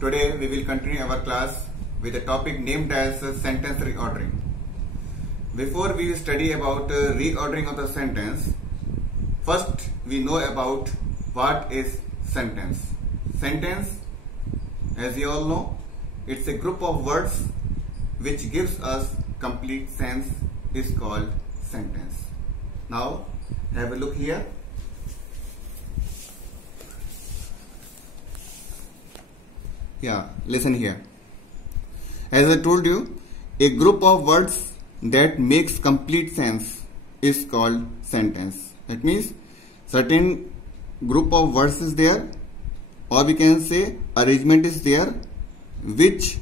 Today we will continue our class with a topic named as sentence reordering. Before we study about reordering of the sentence, first we know about what is sentence. Sentence, as you all know, it's a group of words which gives us complete sense, is called sentence. Now have a look here. Listen here. As I told you, a group of words that makes complete sense is called sentence. That means certain group of words is there, or we can say arrangement is there which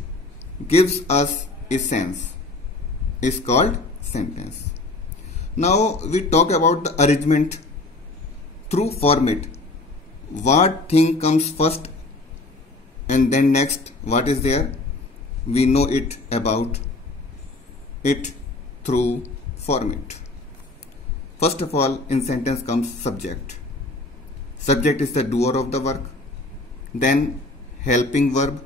gives us a sense, is called sentence. Now we talk about the arrangement through format. What thing comes first and then next, what is there? We know it about it through format. First of all, in sentence comes subject. Subject is the doer of the work. Then helping verb.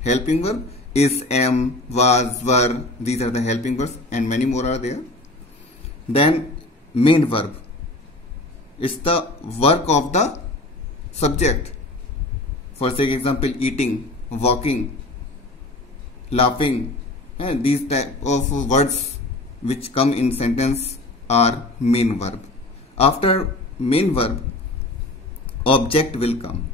Helping verb is am, was, were. These are the helping verbs and many more are there. Then main verb. It's the work of the subject. For example, eating, walking, laughing. These type of words which come in sentence are main verb. After main verb, object will come.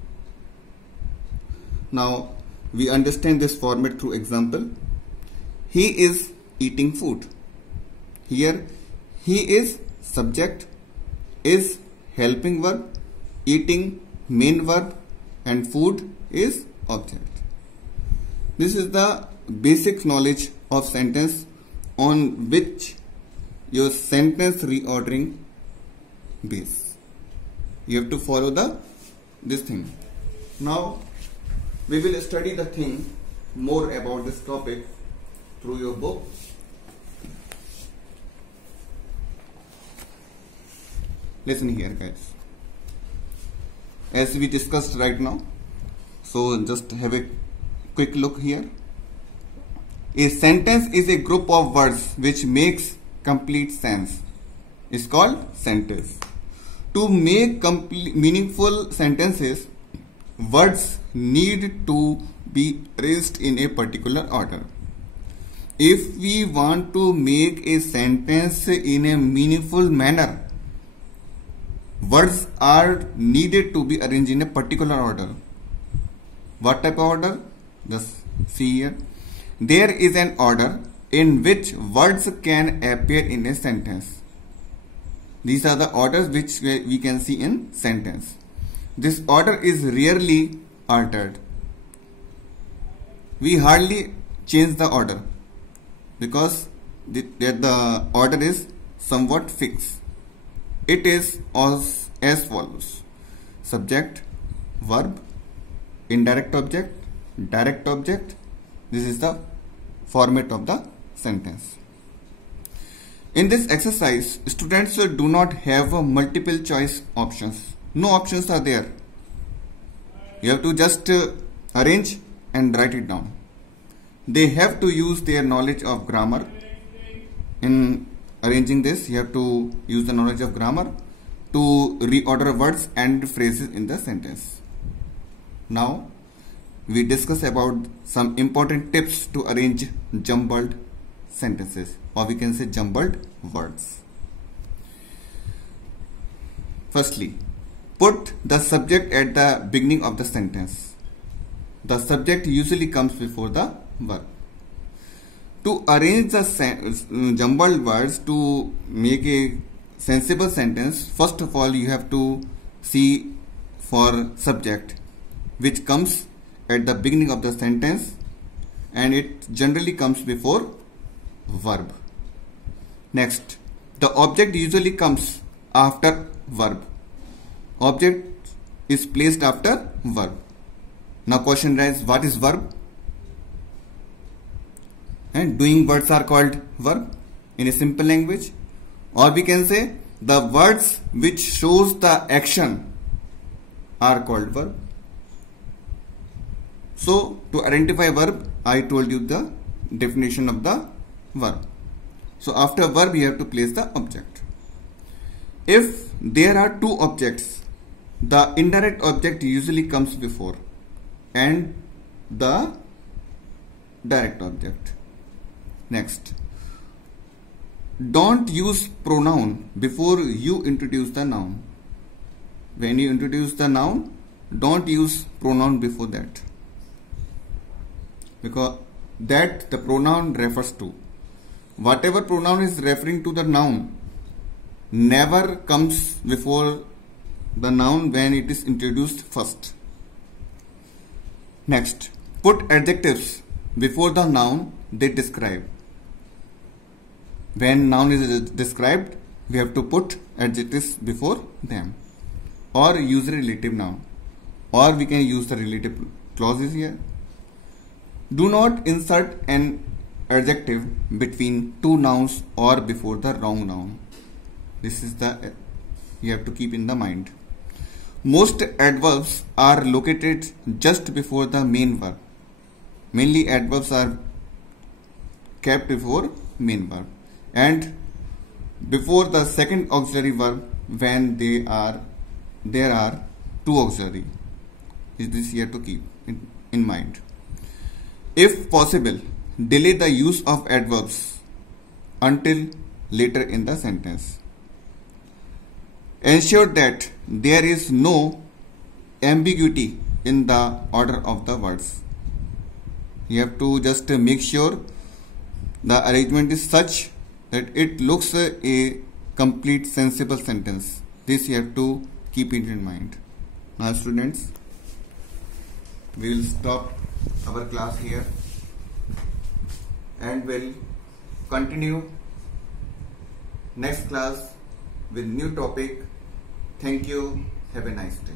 Now we understand this format through example. He is eating food. Here he is subject, is helping verb, eating main verb, and food is object. This is the basic knowledge of sentence on which your sentence reordering base. You have to follow this thing. Now we will study the thing more about this topic through your book. Listen here, guys. As we discussed right now, so just have a quick look here. A sentence is a group of words which makes complete sense. It's called sentence. To make meaningful sentences, words need to be arranged in a particular order. If we want to make a sentence in a meaningful manner, words are needed to be arranged in a particular order. What type of order? Just see here. There is an order in which words can appear in a sentence. These are the orders which we can see in sentence. This order is rarely altered. We hardly change the order because the order is somewhat fixed. It is as follows: subject, verb, indirect object, direct object. This is the format of the sentence. In this exercise, students do not have multiple choice options. No options are there. You have to just arrange and write it down. They have to use their knowledge of grammar. In arranging this, you have to use the knowledge of grammar to reorder words and phrases in the sentence. Now we discuss about some important tips to arrange jumbled sentences, or we can say jumbled words. Firstly, put the subject at the beginning of the sentence. The subject usually comes before the verb. To arrange the jumbled words to make a sensible sentence, first of all you have to see for subject, which comes at the beginning of the sentence and it generally comes before verb. Next, the object usually comes after verb. Object is placed after verb. Now question arises, what is verb? And doing words are called verb in a simple language, or we can say the words which shows the action are called verb. So to identify verb, I told you the definition of the verb. So after verb you have to place the object. If there are two objects, the indirect object usually comes before and the direct object. Next, don't use pronoun before you introduce the noun. When you introduce the noun, don't use pronoun before that, because that the pronoun refers to. Whatever pronoun is referring to the noun never comes before the noun when it is introduced first. Next, put adjectives before the noun they describe. When noun is described, we have to put adjectives before them, or use a relative noun, or we can use the relative clauses here. Do not insert an adjective between two nouns or before the wrong noun. This is the you have to keep in the mind. Most adverbs are located just before the main verb. Mainly adverbs are kept before main verb and before the second auxiliary verb when there are two auxiliary. This you have to keep in mind. If possible, delay the use of adverbs until later in the sentence. Ensure that there is no ambiguity in the order of the words. You have to just make sure the arrangement is such that it looks a complete sensible sentence. This you have to keep it in mind. Now students, we will stop our class here and will continue next class with new topic. Thank you. Have a nice day.